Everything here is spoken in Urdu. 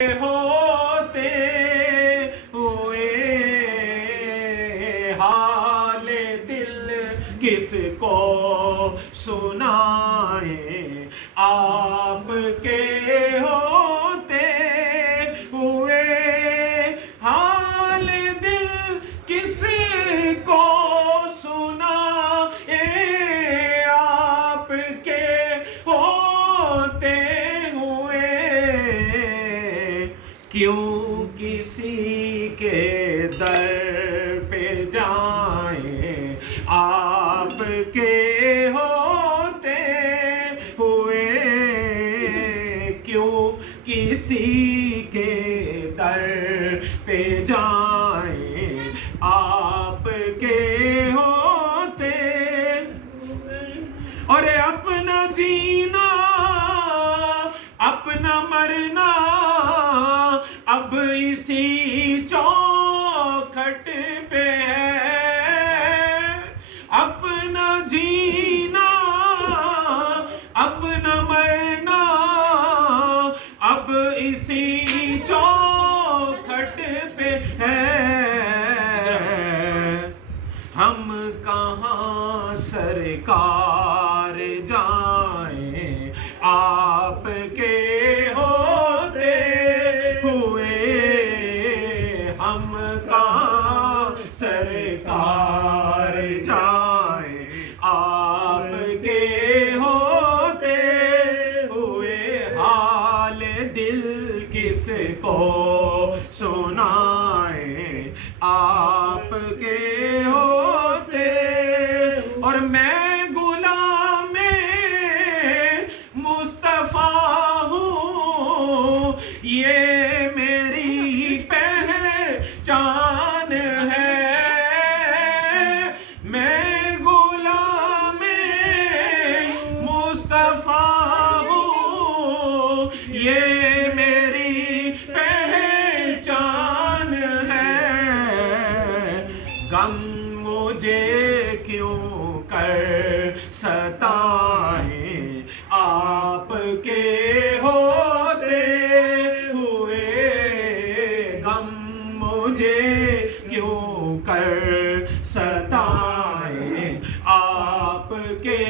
ہوتے ہوئے حال دل کس کو سنائیں، آپ کے ہوتے ہوئے حال دل کس کو سنائیں، آپ کے ہوتے ہوئے کیوں کسی کے در پہ جائیں، آپ کے ہوتے ہوئے کیوں کسی کے در پہ جائیں، آپ کے ہوتے اور اپنا جینا اپنا مرنا اب اسی چوکھٹ پہ ہے، اپنا جینا اپنا مرنا اب اسی چوکھٹ پہ ہے، ہم کہاں سرکار جائیں، آپ کے ہوتے ہوئے ہم کہاں سرکار جائیں، آپ کے ہوتے ہوئے حال دل کس کو سنائیں، آپ کے ہوتے اور میں غلام مصطفیٰ ہوں، یہ میری پہچان ہے، میں غلام مصطفیٰ ہوں، یہ میری پہچان ہے، غم مجھے کیوں کر ستائیں، آپ کے ہوتے ہوئے غم مجھے کیوں کر ستائیں، آپ کے